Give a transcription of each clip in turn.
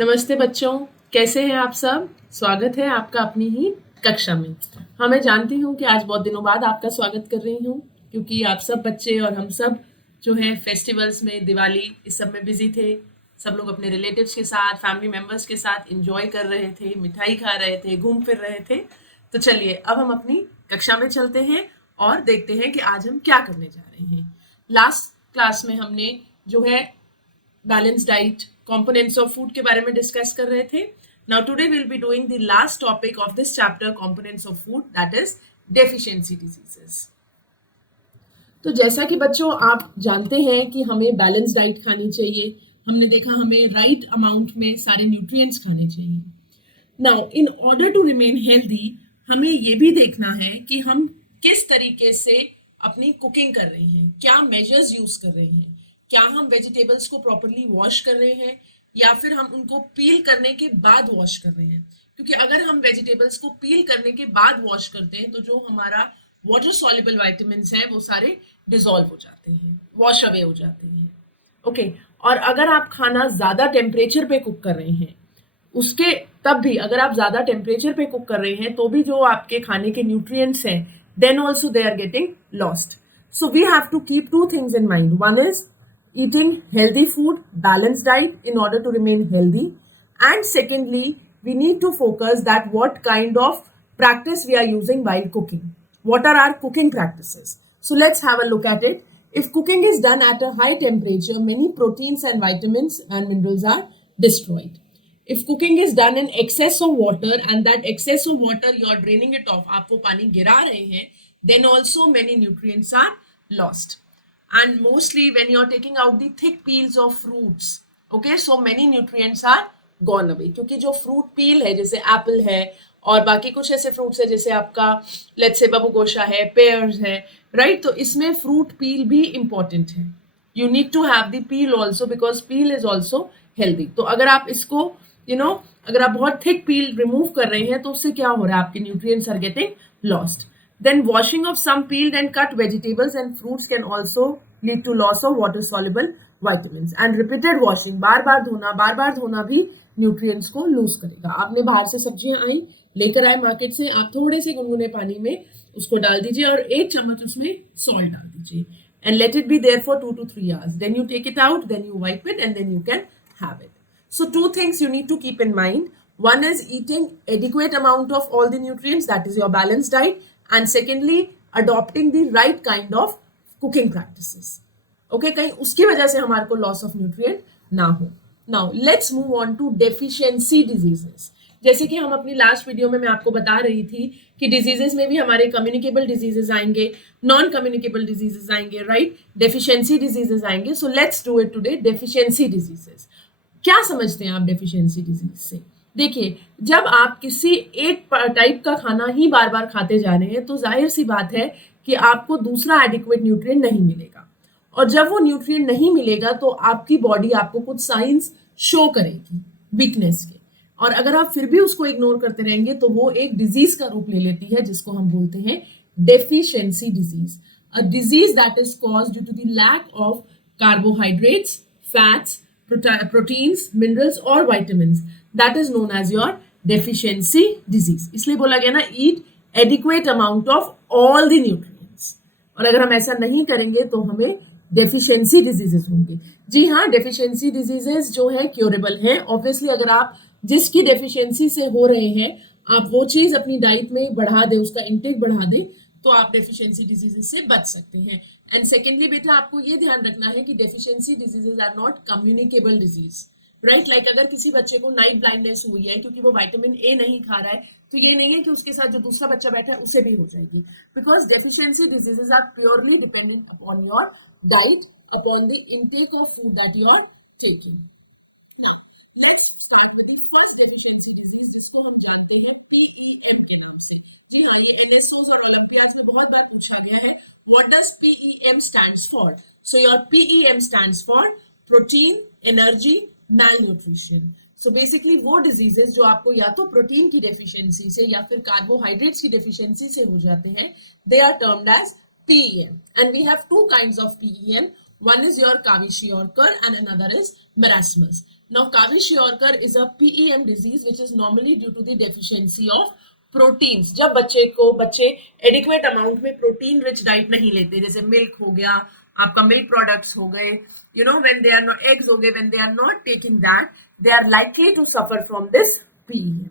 नमस्ते बच्चों, कैसे हैं आप सब। स्वागत है आपका अपनी ही कक्षा में। हाँ, मैं जानती हूँ कि आज बहुत दिनों बाद आपका स्वागत कर रही हूँ, क्योंकि आप सब बच्चे और हम सब जो है फेस्टिवल्स में, दिवाली, इस सब में बिजी थे। सब लोग अपने रिलेटिव्स के साथ, फैमिली मेंबर्स के साथ एंजॉय कर रहे थे, मिठाई खा रहे थे, घूम फिर रहे थे। तो चलिए अब हम अपनी कक्षा में चलते हैं और देखते हैं कि आज हम क्या करने जा रहे हैं। लास्ट क्लास में हमने जो है balance diet, components of food के बारे में डिस्कस कर रहे थे। Now today will be doing the last topic of this chapter, components of food, that is deficiency diseases. तो जैसा कि बच्चों आप जानते हैं कि हमें बैलेंस डाइट खानी चाहिए। हमने देखा हमें राइट अमाउंट में सारे न्यूट्रिएंट्स खाने चाहिए। Now in order to remain healthy, हमें ये भी देखना है कि हम किस तरीके से अपनी कुकिंग कर रहे हैं, क्या मेजर्स यूज कर रहे हैं, क्या हम वेजिटेबल्स को प्रॉपरली वॉश कर रहे हैं या फिर हम उनको पील करने के बाद वॉश कर रहे हैं। क्योंकि अगर हम वेजिटेबल्स को पील करने के बाद वॉश करते हैं तो जो हमारा वाटर सॉल्युबल वाइटामिन्स हैं वो सारे डिसॉल्व हो जाते हैं, वॉश अवे हो जाते हैं। ओके, और अगर आप खाना ज्यादा टेम्परेचर पे कुक कर रहे हैं, उसके तब भी अगर आप ज्यादा टेम्परेचर पे कुक कर रहे हैं तो भी जो आपके खाने के न्यूट्रिएंट्स हैं, then also they are getting lost. So we have to keep two things in mind. One is eating healthy food, balanced diet in order to remain healthy, and secondly we need to focus that what kind of practice we are using while cooking. What are our cooking practices? So let's have a look at it. If cooking is done at a high temperature, many proteins and vitamins and minerals are destroyed. If cooking is done in excess of water and that excess of water you are draining it off, आपको पानी गिरा रहे हैं, then also many nutrients are lost. And mostly when you're taking out the thick peels of fruits, okay, so many nutrients are gone away. क्योंकि जो fruit पील है, जैसे Apple है और बाकी कुछ ऐसे फ्रूट्स है जैसे आपका लेट्स से बबूगोशा है, पेयर्स है, राइट, तो इसमें फ्रूट पील भी इंपॉर्टेंट है। You need to have the peel also because peel is also healthy. तो अगर आप इसको अगर आप बहुत थिक पील रिमूव कर रहे हैं तो उससे क्या हो रहा है, आपके nutrients are getting lost. Then washing of some peeled and cut vegetables and fruits can also lead to loss of water soluble vitamins. And repeated washing, बार बार धोना भी nutrients को lose करेगा. आपने बाहर से सब्जियां लेकर आए मार्केट से, आप थोड़े से गुनगुने पानी में उसको डाल दीजिए और 1 चम्मच उसमें salt डाल दीजिए and let it be there for 2 to 3 hours. Then you take it out, then you wipe it and then you can have it. So 2 things you need to keep in mind. One is eating adequate amount of all the nutrients, that is your balanced diet. And secondly, adopting the right kind of cooking practices. Okay, कहीं उसकी वजह से हमारे को loss of nutrient ना हो. Now let's move on to deficiency diseases. जैसे कि हम अपनी लास्ट वीडियो में मैं आपको बता रही थी कि डिजीजेस में भी हमारे कम्युनिकेबल डिजीजेस आएंगे, नॉन कम्युनिकेबल डिजीजेस आएंगे, राइट, डेफिशिएंसी डिजीजेस आएंगे. So let's do it today. Deficiency diseases क्या समझते हैं आप डेफिशिएंसी डिजीज से? देखिए, जब आप किसी एक टाइप का खाना ही बार बार खाते जा रहे हैं तो जाहिर सी बात है कि आपको दूसरा एडिक्वेट न्यूट्रिएंट नहीं मिलेगा, और जब वो न्यूट्रिएंट नहीं मिलेगा तो आपकी बॉडी आपको कुछ साइंस शो करेगी वीकनेस के, और अगर आप फिर भी उसको इग्नोर करते रहेंगे तो वो एक डिजीज का रूप ले लेती है जिसको हम बोलते हैं deficiency disease. A disease that is caused due to the lack of carbohydrates, fats, proteins, minerals और vitamins. That is known as your deficiency disease. इसलिए बोला गया ना, eat adequate amount of all the nutrients. और अगर हम ऐसा नहीं करेंगे तो हमें deficiency diseases होंगे. जी हाँ, deficiency diseases जो है curable है. Obviously अगर आप जिसकी deficiency से हो रहे हैं, आप वो चीज अपनी डाइट में बढ़ा दें, उसका इंटेक बढ़ा दें, तो आप डेफिशिएंसी डिजीजेस से बच सकते हैं. एंड सेकेंडली बेटा, आपको ये ध्यान रखना है कि deficiency diseases are not communicable disease, right. Like अगर किसी बच्चे को नाइट ब्लाइंडनेस हुई है क्योंकि वो विटामिन ए नहीं खा रहा है, तो ये नहीं है कि उसके साथ जो दूसरा बच्चा बैठा है उसे भी हो जाएगी, because deficiency diseases are purely dependent upon your diet, upon the intake of food that you are taking. Let's start with the first deficiency disease, जिसको हम जानते हैं पीईएम के नाम से. जी हाँ, ये एनएसओस और ओलंपियाड्स में बहुत बार पूछा गया है. What does PEM stands for? So your PEM stands for protein, energy, malnutrition. So basically वो डिजीजेस जो आपको या तो प्रोटीन की डेफिशिएंसी से या फिर कार्बोहाइड्रेट्स की डेफिशिएंसी से हो जाते हैं, they are termed as PEM. And we have two kinds of PEM. One is your Kwashiorkor and another is marasmus. Now, Kwashiorkor is a PEM disease which is normally due to the deficiency of proteins. जब बच्चे adequate amount में protein rich diet नहीं लेते, जैसे milk हो गया, आपका milk products हो गए, when they are not, eggs हो गए, when they are not taking that, they are likely to suffer from this PEM.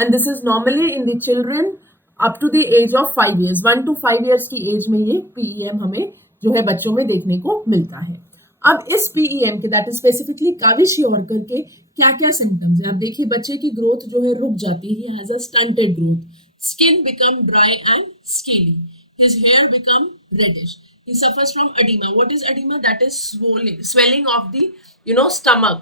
And this is normally in the children up to the age of 5 years. 1 to 5 years की एज में ये PEM हमें जो है बच्चों में देखने को मिलता है. अब इस PEM के, दैट इज स्पेसिफिकली काविशियोरकर के, क्या क्या सिम्टम्स है. आप देखिए बच्चे की ग्रोथ जो है रुक जाती है, has a stunted growth, skin become dry and scaly, his hair become reddish, he suffers from edema. What is edema? That is swelling of the stomach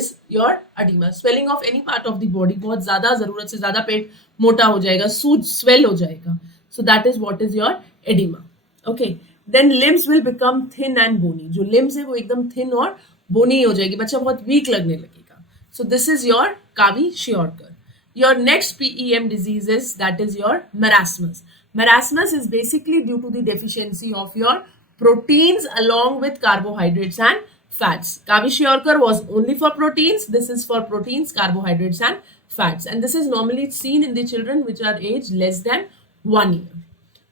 is your edema. Swelling of any part of the body, बहुत ज्यादा, जरूरत से ज्यादा पेट मोटा हो जाएगा, सूज swell हो जाएगा. So that is what is your edema. Okay. Then limbs will become thin and bony. जो limbs है वो एकदम thin और bony हो जाएगी, बच्चा बहुत weak लगने लगेगा. So this is your Kwashiorkor. Your next PEM disease is, that is your marasmus. Marasmus is basically due to the deficiency of your proteins along with carbohydrates and fats. Kwashiorkor was only for proteins. This is for proteins, carbohydrates and fats. And this is normally seen in the children which are aged less than 1 year.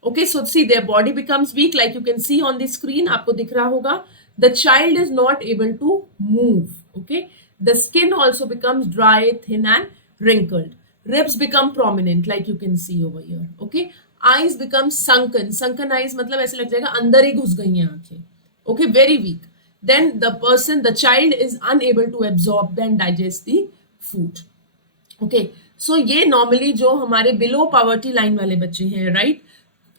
Okay, so see, their body becomes weak, like you can see on the screen. आपको दिख रहा होगा. The child is not able to move. Okay, the skin also becomes dry, thin and wrinkled. Ribs become prominent, like you can see over here. Okay, eyes become sunken. Sunken eyes मतलब ऐसे लग जाएगा अंदर ही घुस गई हैं आंखें. Okay, very weak. Then the child is unable to absorb and digest the food. Okay, so ये normally जो हमारे below poverty line वाले बच्चे हैं, right,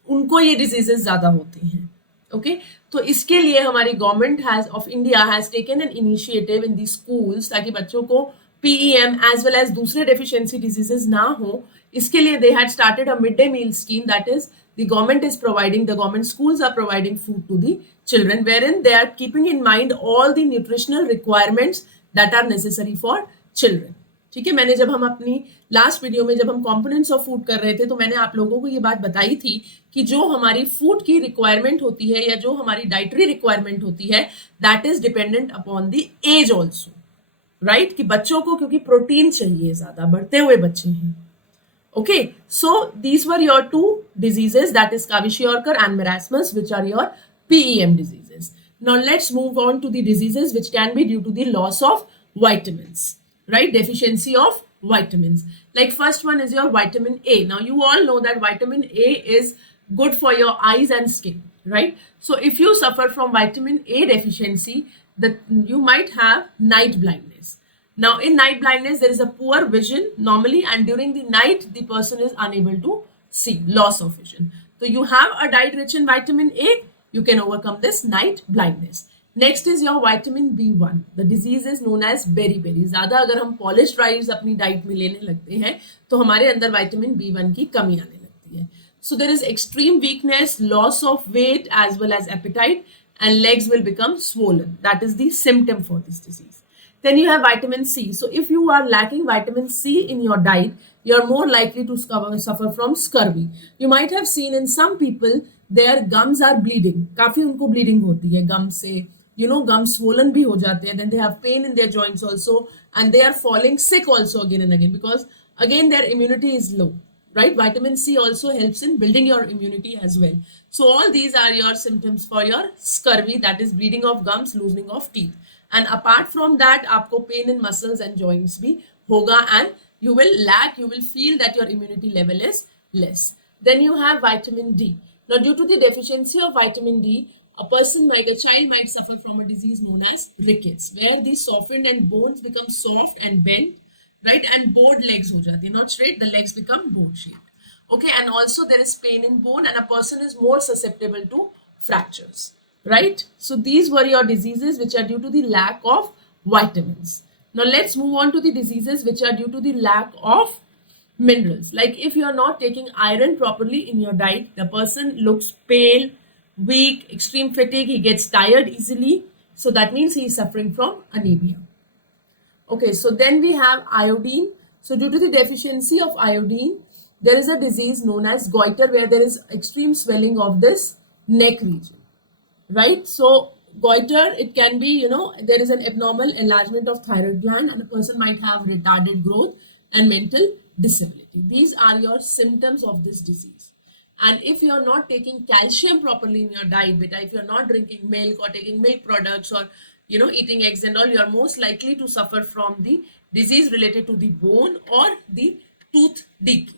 उनको ये डिजीजेस ज्यादा होती हैं. ओके, तो इसके लिए हमारी government of India has taken an initiative in the schools, ताकि बच्चों को PEM एज वेल एज दूसरे डेफिशिएंसी डिजीजेस ना हो. इसके लिए they had started a mid day meal scheme, that is the government schools are providing food to the children, wherein they are keeping in mind all the nutritional requirements that are necessary for children. ठीक है, मैंने जब हम अपनी last video में जब हम components of food कर रहे थे, तो मैंने आप लोगों को ये बात बताई थी कि जो हमारी फूड की रिक्वायरमेंट होती है या जो हमारी डाइटरी रिक्वायरमेंट होती है, that is dependent upon the age also, right, कि बच्चों को क्योंकि प्रोटीन चाहिए ज्यादा, बढ़ते हुए बच्चे हैं. Okay, so these were your two diseases, that is Kwashiorkor and marasmus, which are your PEM diseases. Now let's move on to the diseases which can be due to the loss of vitamins. Right, deficiency of vitamins. Like first one is your vitamin A. Now you all know that vitamin A is good for your eyes and skin, right? So if you suffer from vitamin A deficiency, you might have night blindness. Now in night blindness there is a poor vision normally, and during the night the person is unable to see, loss of vision. So you have a diet rich in vitamin A, you can overcome this night blindness. Next is your vitamin B1. The disease is known as beri. ज्यादा अगर हम polished rice अपनी diet में लेने लगते हैं तो हमारे अंदर विटामिन B1 की कमी आने लगती है. So there is extreme weakness, loss of weight as well as appetite, and legs will become swollen. That is the symptom for this disease. Then you have vitamin C. So if you are lacking vitamin C in your diet, you are more likely to suffer from scurvy. You might have seen in some people their gums are bleeding. काफी उनको bleeding होती है gum से. Gums swollen भी हो जाते हैं. Then they have pain in their joints also, and they are falling sick also again and again, because again their immunity is low, right? Vitamin C also helps in building your immunity as well. So all these are your symptoms for your scurvy, that is bleeding of gums, loosening of teeth. And apart from that, आपको pain in muscles and joints भी होगा, and you will feel that your immunity level is less. Then you have vitamin D. Now due to the deficiency of vitamin D, a child might suffer from a disease known as rickets, where the softened and bones become soft and bent, right, and bowed legs ho jati, not straight, the legs become bowed shaped. Okay, and also there is pain in bone, and a person is more susceptible to fractures, right? So these were your diseases which are due to the lack of vitamins. Now let's move on to the diseases which are due to the lack of minerals. Like if you are not taking iron properly in your diet, the person looks pale, weak, extreme fatigue, he gets tired easily, so that means he is suffering from anemia. Okay, so then we have iodine. So due to the deficiency of iodine, there is a disease known as goiter, where there is extreme swelling of this neck region, right? So Goiter, it can be, there is an abnormal enlargement of thyroid gland and a person might have retarded growth and mental disability. These are your symptoms of this disease. And if you're not taking calcium properly in your diet, beta, if you're not drinking milk or taking milk products or, eating eggs and all, you're most likely to suffer from the disease related to the bone or the tooth decay.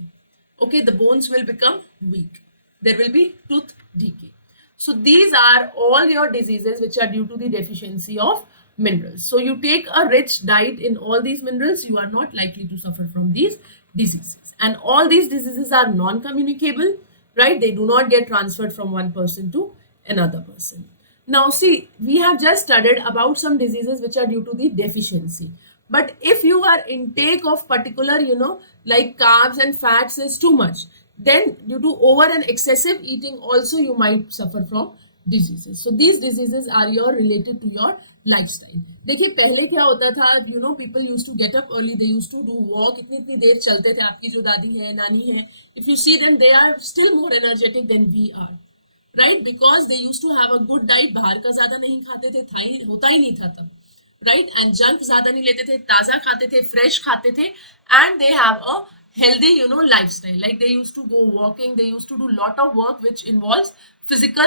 Okay, the bones will become weak. There will be tooth decay. So these are all your diseases which are due to the deficiency of minerals. So you take a rich diet in all these minerals, you are not likely to suffer from these diseases. And all these diseases are non-communicable, right? They do not get transferred from one person to another person. Now see, we have just studied about some diseases which are due to the deficiency. But if your intake of particular, like carbs and fats is too much, then due to over and excessive eating also you might suffer from diseases. So these diseases are your related to your lifestyle. देखिए पहले क्या होता था, people used to get up early, they used to do walk, इतनी देर चलते थे. आपकी जो दादी है, नानी है, if you see them, they are still more energetic than we are, right? Because they used to have a good diet. बाहर का ज्यादा नहीं खाते थे, होता ही नहीं था तब, right? And junk ज्यादा नहीं लेते थे, ताजा खाते थे, fresh खाते थे, and they have a healthy, lifestyle. Like they used to go walking, they used to do lot of work which involves physical,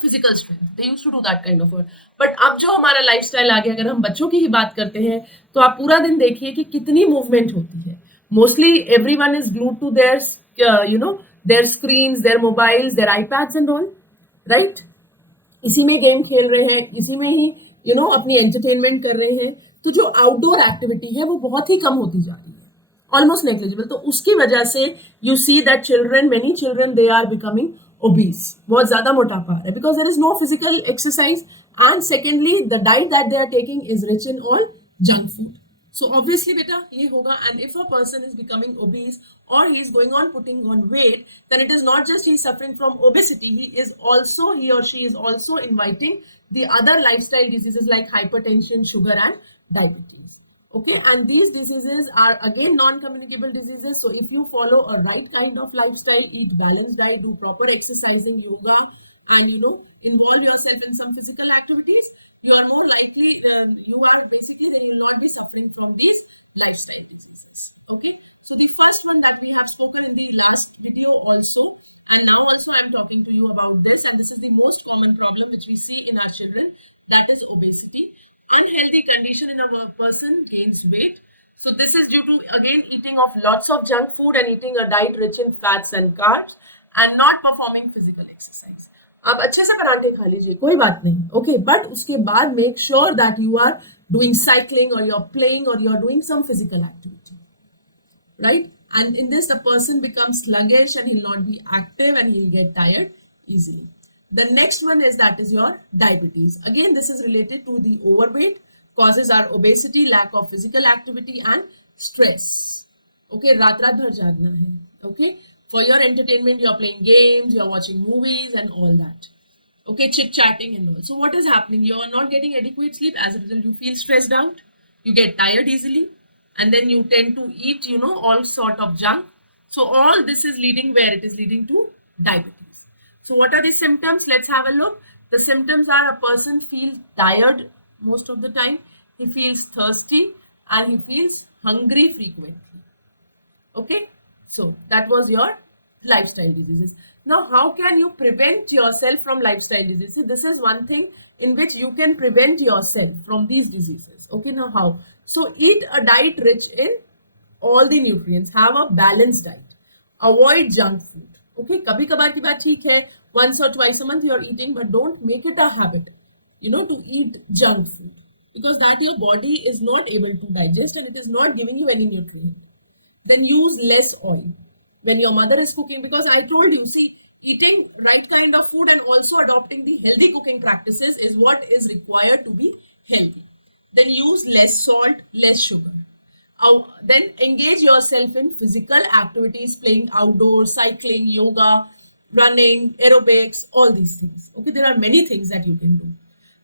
physical strength. They used to do that kind of work. But अब जो हमारा lifestyle आ गया, अगर हम बच्चों की ही बात करते हैं, तो आप पूरा दिन देखिए कि कितनी movement होती है. Mostly everyone is glued to their, their screens, their mobiles, their iPads and all, right? इसी में गेम खेल रहे हैं, इसी में ही अपनी एंटरटेनमेंट कर रहे हैं. तो जो आउटडोर एक्टिविटी है वो बहुत ही कम होती जा रही है, ऑलमोस्ट नेग्लिजिबल. तो उसकी वजह से you see that many children they are becoming obese. बहुत ज्यादा मोटापा आ रहा है because there is no physical exercise. And secondly the diet that they are taking is rich in all junk food. So obviously beta ये होगा. And if a person is becoming obese or he is going on putting on weight, then it is not just he is suffering from obesity, he or she is also inviting the other lifestyle diseases like hypertension, sugar and diabetes. Okay, and these diseases are again non-communicable diseases. So if you follow a right kind of lifestyle, eat balanced diet, do proper exercising, yoga, and involve yourself in some physical activities, you are more likely, then you will not be suffering from these lifestyle diseases. Okay, so the first one that we have spoken in the last video also, and now also I am talking to you about this, and this is the most common problem which we see in our children, that is obesity. Unhealthy condition in a person gains weight. So this is due to again eating of lots of junk food and eating a diet rich in fats and carbs and not performing physical exercise. आप अच्छे से पराठे खा लीजिए, कोई बात नहीं, okay, but उसके बाद make sure that you are doing cycling और यू आर प्लेइंग और you are doing some physical activity, right? And in this the person becomes sluggish and he'll not be active and he'll get tired easily. The next one is your diabetes. Again, this is related to the overweight. Causes are obesity, lack of physical activity and stress. Okay, रात भर जागना है. Okay, for your entertainment you are playing games, you are watching movies and all that. Okay, chit chatting and all. So what is happening? You are not getting adequate sleep. As a result, you feel stressed out, you get tired easily, and then you tend to eat all sort of junk. So all this is leading where? It is leading to diabetes. So what are the symptoms? Let's have a look. The symptoms are a person feels tired most of the time, he feels thirsty and he feels hungry frequently. Okay, so that was your lifestyle diseases. Now how can you prevent yourself from lifestyle diseases? This is one thing in which you can prevent yourself from these diseases. Okay, now how? So eat a diet rich in all the nutrients, have a balanced diet, avoid junk food. Okay, kabhi kabar ki baat theek hai, once or twice a month you are eating, but don't make it a habit to eat junk food, because that your body is not able to digest and it is not giving you any nutrient. Then use less oil when your mother is cooking, because I told you, see, eating right kind of food and also adopting the healthy cooking practices is what is required to be healthy. Then use less salt, less sugar. Then engage yourself in physical activities, playing outdoors, cycling, yoga, running, aerobics, all these things. Okay, there are many things that you can do.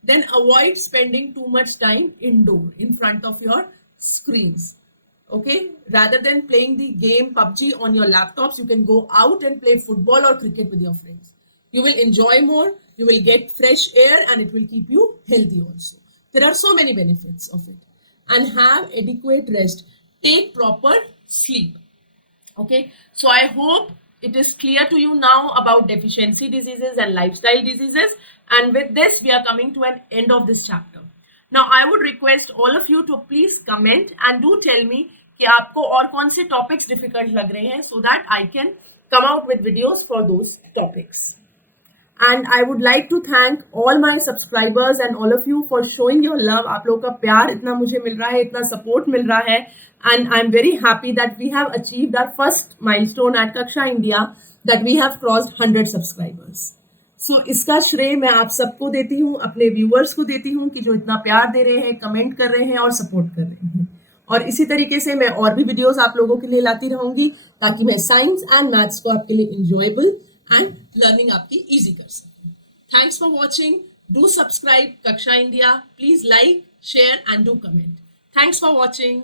Then avoid spending too much time indoor in front of your screens. Okay, rather than playing the game PUBG on your laptops, you can go out and play football or cricket with your friends. You will enjoy more, You will get fresh air and it will keep you healthy also. There are so many benefits of it. And have adequate rest. Take proper sleep. Okay, so I hope it is clear to you now about deficiency diseases and lifestyle diseases. And with this, we are coming to an end of this chapter. Now, I would request all of you to please comment and do tell me कि आपको और कौन से topics difficult लग रहे हैं, so that I can come out with videos for those topics. And I would like to thank all my subscribers and all of you for showing your love. आप लोगों का प्यार इतना मुझे मिल रहा है, इतना support मिल रहा है, and I'm very happy that we have achieved our first milestone at Kaksha India, that we have crossed 100 subscribers. So इसका श्रेय मैं आप सबको देती हूँ, अपने viewers को देती हूँ कि जो इतना प्यार दे रहे हैं, कमेंट कर रहे हैं और सपोर्ट कर रहे हैं. और इसी तरीके से मैं और भी वीडियोस आप लोगों के लिए लाती रहूंगी, ताकि मैं साइंस एंड मैथ्स को आपके लिए enjoyable and learning आपकी easy कर सकूं. Thanks for watching. Do subscribe Kaksha India. Please like, share and do comment. Thanks for watching.